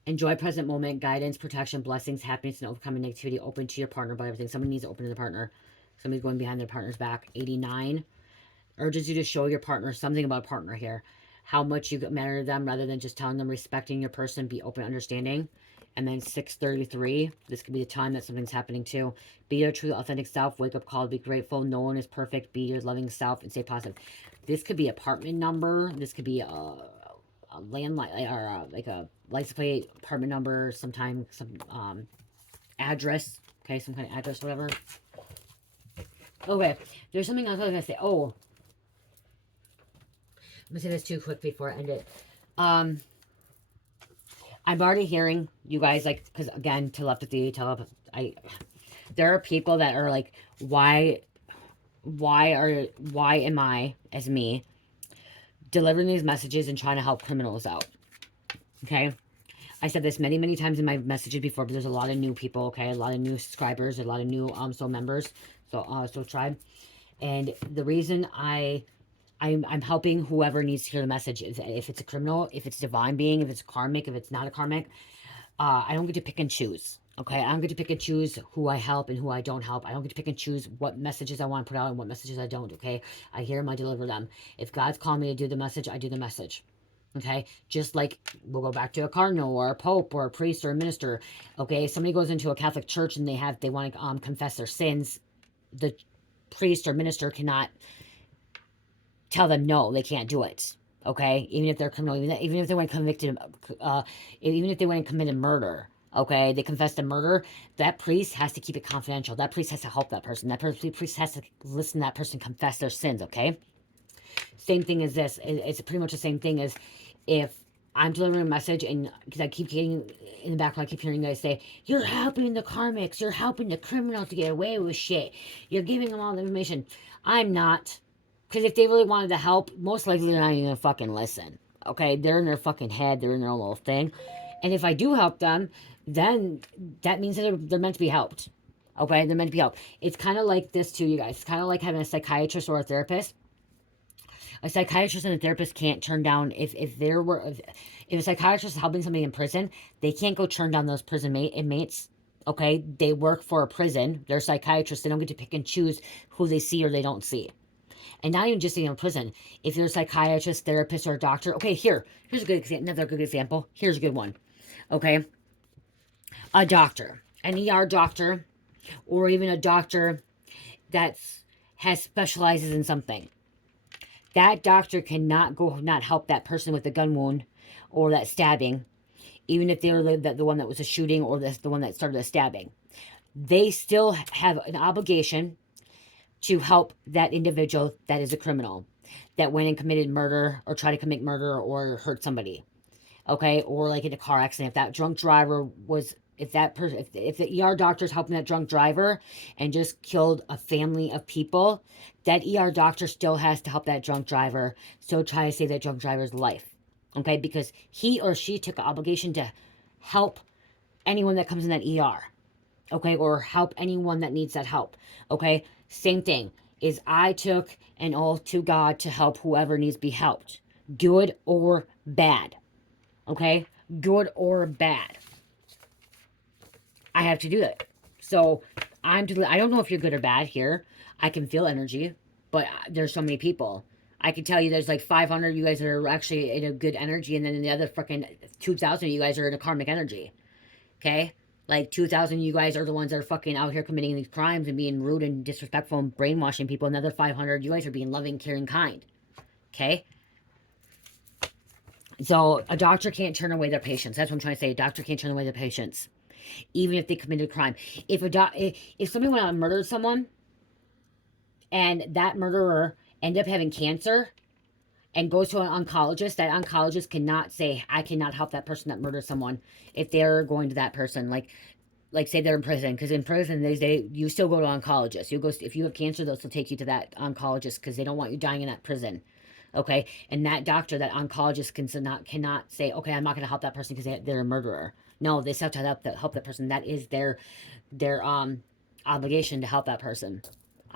Enjoy present moment, guidance, protection, blessings, happiness, and overcoming negativity. Open to your partner about everything. Somebody needs to open to the partner. Somebody's going behind their partner's back. 89. Urges you to show your partner something about a partner here. How much you matter to them rather than just telling them, respecting your person, be open, understanding. And then 633. This could be the time that something's happening too. Be your true, authentic self. Wake up call. Be grateful. No one is perfect. Be your loving self and stay positive. This could be apartment number. This could be a landline or like a license plate, apartment number, sometime some address. Okay, some kind of address, whatever. Okay, there's something else I was going to say. Oh, I'm going to say this too quick before I end it. I'm already hearing you guys, like, because again, telepathy, there are people that are like, why am I, as me, delivering these messages and trying to help criminals out? Okay? I said this many, many times in my messages before, but there's a lot of new people, okay? A lot of new subscribers, a lot of new soul members, so tribe. And the reason I'm helping whoever needs to hear the message is, if it's a criminal, if it's a divine being, if it's karmic, if it's not a karmic, I don't get to pick and choose. Okay, I don't get to pick and choose who I help and who I don't help. I don't get to pick and choose what messages I want to put out and what messages I don't. Okay, I hear them, I deliver them. If God's calling me to do the message, I do the message. Okay, just like we'll go back to a cardinal or a pope or a priest or a minister. Okay, somebody goes into a Catholic church and they want to confess their sins. The priest or minister cannot tell them no, they can't do it. Okay, even if they're criminal, even if they went convicted, even if they went and committed murder. Okay, they confessed to murder. That priest has to keep it confidential. That priest has to help that person. That priest has to listen to that person confess their sins. Okay. Same thing as this. It's pretty much the same thing as if I'm delivering a message, and because I keep getting in the background, I keep hearing you guys say, you're helping the karmics, you're helping the criminals to get away with shit, you're giving them all the information. I'm not. Because if they really wanted to help, most likely they're not even gonna fucking listen. Okay, they're in their fucking head, they're in their own little thing. And if I do help them, then that means that they're meant to be helped. Okay, they're meant to be helped. It's kind of like this too, you guys. It's kind of like having a psychiatrist or a therapist. A psychiatrist and a therapist can't turn down, if a psychiatrist is helping somebody in prison, they can't go turn down those prison inmates. Okay, they work for a prison. They're psychiatrists. They don't get to pick and choose who they see or they don't see. And not even just in prison. If you're a psychiatrist, therapist, or a doctor. Okay, here's a good example. Another good example. Here's a good one. Okay, a doctor, an ER doctor, or even a doctor that specializes in something. That doctor cannot not help that person with the gun wound or that stabbing, even if they were the one that was a shooting or the one that started the stabbing. They still have an obligation to help that individual that is a criminal, that went and committed murder or tried to commit murder or hurt somebody. Okay, or like in a car accident, if that drunk driver was, if the ER doctor is helping that drunk driver and just killed a family of people, that ER doctor still has to help that drunk driver, still try to save that drunk driver's life. Okay, because he or she took an obligation to help anyone that comes in that ER. Okay, or help anyone that needs that help. Okay, same thing is I took an oath to God to help whoever needs to be helped, good or bad. Okay, good or bad, I have to do that. So I don't know if you're good or bad here. I can feel energy, but there's so many people. I can tell you there's like 500 you guys that are actually in a good energy, and then the other fucking 2,000 you guys are in a karmic energy. Okay? Like 2,000 you guys are the ones that are fucking out here committing these crimes and being rude and disrespectful and brainwashing people. Another 500 you guys are being loving, caring, kind. Okay? So a doctor can't turn away their patients. That's what I'm trying to say. A doctor can't turn away their patients, even if they committed a crime. If somebody went out and murdered someone, and that murderer ended up having cancer and goes to an oncologist, that oncologist cannot say, I cannot help that person that murdered someone if they're going to that person. Like say they're in prison, because in prison you still go to an oncologist. You go, if you have cancer, they'll still take you to that oncologist because they don't want you dying in that prison. Okay, and that doctor, that oncologist cannot say, okay, I'm not going to help that person because they're a murderer. No, they still have to help that person. That is their obligation to help that person.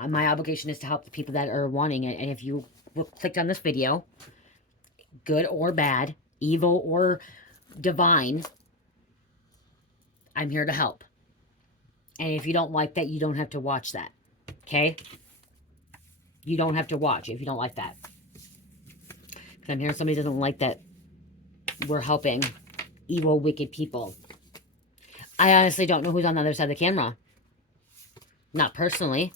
My obligation is to help the people that are wanting it. And if you clicked on this video, good or bad, evil or divine, I'm here to help. And if you don't like that, you don't have to watch that. Okay? You don't have to watch if you don't like that. Because I'm hearing somebody doesn't like that we're helping evil, wicked people. I honestly don't know who's on the other side of the camera. Not personally.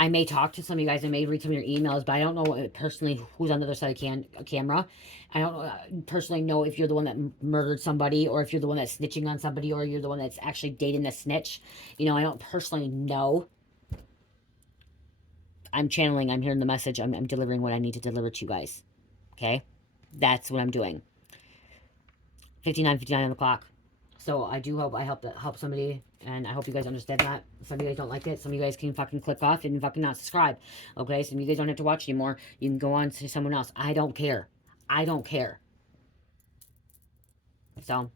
I may talk to some of you guys. I may read some of your emails, but I don't know personally who's on the other side of camera. I don't personally know if you're the one that murdered somebody, or if you're the one that's snitching on somebody, or you're the one that's actually dating the snitch. You know, I don't personally know. I'm channeling. I'm hearing the message. I'm delivering what I need to deliver to you guys. Okay? That's what I'm doing. 59:59 on the clock. So I do hope I help somebody, and I hope you guys understand that. Some of you guys don't like it. Some of you guys can fucking click off and fucking not subscribe. Okay? Some of you guys don't have to watch anymore. You can go on to someone else. I don't care. I don't care. So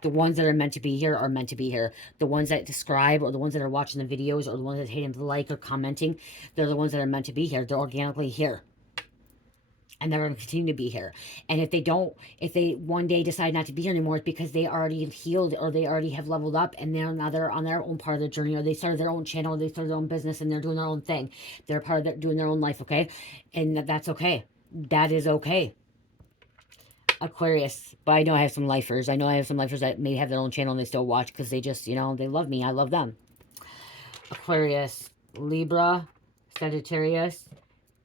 the ones that are meant to be here are meant to be here. The ones that describe, or the ones that are watching the videos, or the ones that hit the like or commenting, they're the ones that are meant to be here. They're organically here. And they're going to continue to be here. And if they one day decide not to be here anymore, it's because they already healed, or they already have leveled up, and they're on their own part of the journey, or they started their own channel, or they started their own business, and they're doing their own thing. They're part of doing their own life, okay? And that's okay. That is okay. Aquarius. But I know I have some lifers. I know I have some lifers that may have their own channel and they still watch because they just, you know, they love me. I love them. Aquarius, Libra, Sagittarius,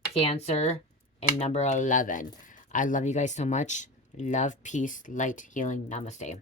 Cancer, and number 11. I love you guys so much. Love, peace, light, healing. Namaste.